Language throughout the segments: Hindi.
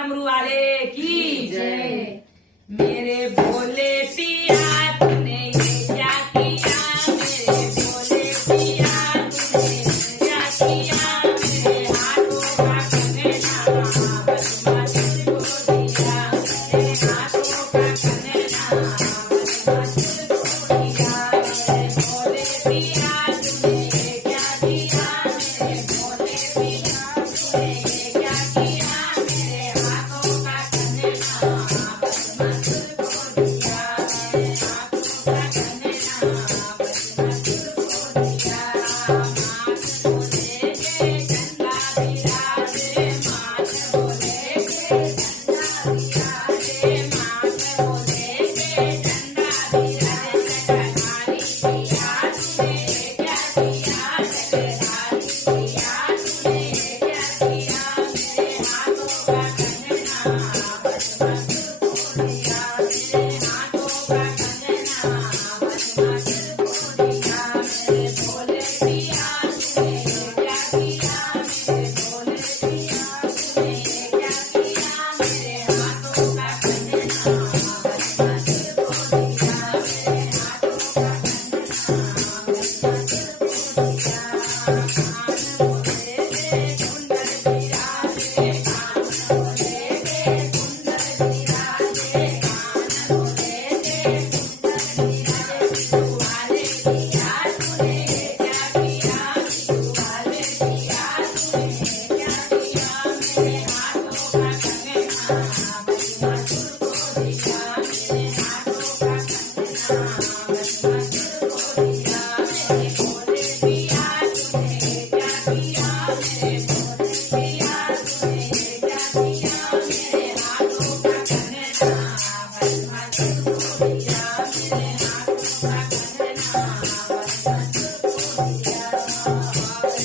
डमरू वाले की जय। मेरे भोले पिया तूने ये क्या किया, मेरे भोले पिया तूने ये क्या किया, मेरे हाथों का कंगना बदमा तुझको दिया, मेरे हाथों का कंगना बदमा तुझको दिया। मेरे भोले पिया तूने ये क्या किया, मेरे भोले पिया तूने ये क्या किया, मेरे हाथों का कंगना बदमा तुझको दिया, मेरे हाथों का कंगना बदमा तुझको दिया। माथ बोले के चंदा विराजे, माथ बोले के चंदा विराजे, माथ बोले के चंदा विराजे। जगधारी पिया तूने ये क्या किया, जगधारी पिया तूने ये क्या किया, मेरे हाथों का कंगना बदमा तुझको दिया, मेरे हाथों का कंगना बदमा तुझको दिया। मेरे भोले पिया तूने ये क्या किया, मेरे भोले पिया तूने ये क्या किया, मेरे हाथों का कंगना बदमा तुझको दिया, मेरे हाथों का कंगना बदमा तुझको दिया। कान बोले के कुंडल विराजे, कान बोले के कुंडल विराजे, कान बोले के कुंडल विराजे। वाले पिया तूने ये क्या किया, वाले पिया तूने ये क्या किया, मेरे हाथों का कंगना बदमा तुझको दिया, मेरे हाथों का कंगना बदमा तुझको दिया। मेरे भोले पिया तूने ये क्या किया, मेरे भोले पिया तूने ये क्या किया, मेरे हाथों का कंगना बदमा तुझको दिया, मेरे हाथों का कंगना बदमा तुझको दिया।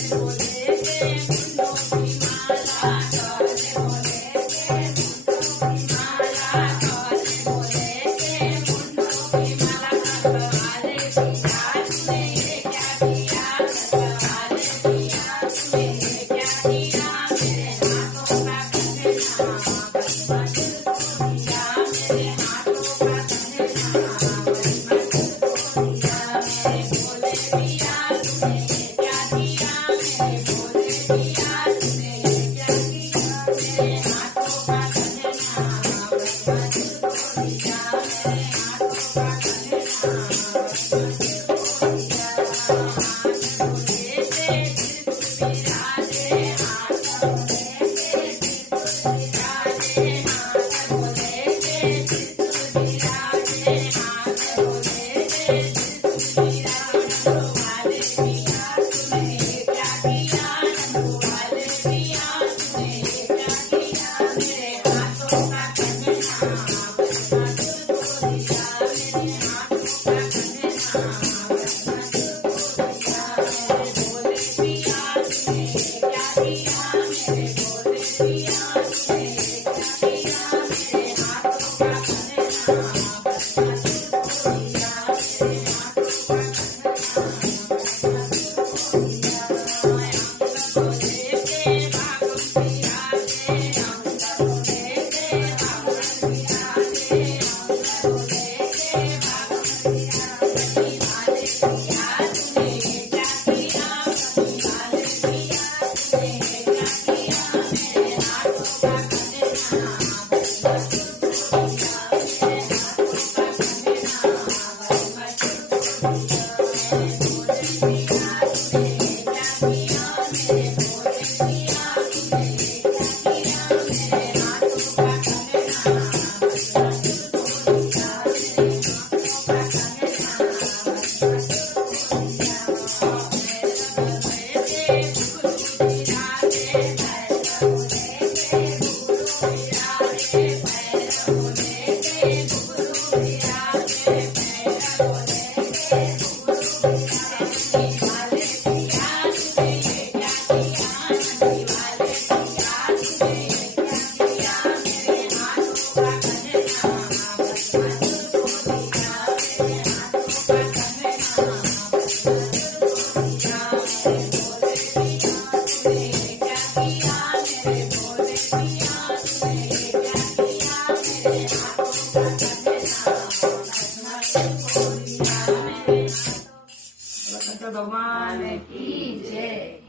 बोले के मुंडों की माला, बोले बोले के मुंडों की माला, बोले के मुंडों की माला। वाले पिया तूने ये क्या किया, वाले पिया तूने ये क्या किया, मेरे हाथों का कंगना बदमा तुझको दिया, मेरे हाथों का कंगना बदमा तुझको दिया। मेरे भोले पिया तूने ये क्या किया, मेरे भोले पिया तूने ये क्या किया, मेरे हाथों का कंगना बदमा तुझको दिया, मेरे हाथों का कंगना बदमा तुझको दिया। हाथ बोले के त्रिशूल विराजे, हाथ बोले के त्रिशूल विराजे, हाथ बोले के त्रिशूल विराजे, हाथ बोले के त्रिशूल विराजे। वाले पिया तूने ये क्या किया, वाले पिया तूने ये क्या किया, मेरे हाथों का कंगना बदमा तुझको दिया, मेरे हाथों का कंगना बदमा तुझको दिया। मेरे भोले पिया तूने ये क्या किया, मेरे भोले पिया तूने ये क्या किया, मेरे हाथों का कंगना बदमा तुझको दिया, मेरे हाथों का कंगना बदमा तुझको दिया। अंग बोले के भागम विराजे, अंग बोले के भागम विराजे, अंग बोले के भागम विराजे। वाले पिया तूने ये क्या किया, वाले पिया तूने ये क्या किया, मेरे हाथों का कंगना बदमा तुझको दिया, मेरे हाथों का कंगना बदमा तुझको दिया। मेरे भोले पिया तूने ये क्या किया, मेरे भोले पिया तूने ये क्या किया, मेरे हाथों का कंगना बदमा तुझको दिया, मेरे हाथों का कंगना बदमा तुझको दिया। भैरव बोले के गुरु विराजे, भैरव बोले के गुरु विराजे, भगवान की जय।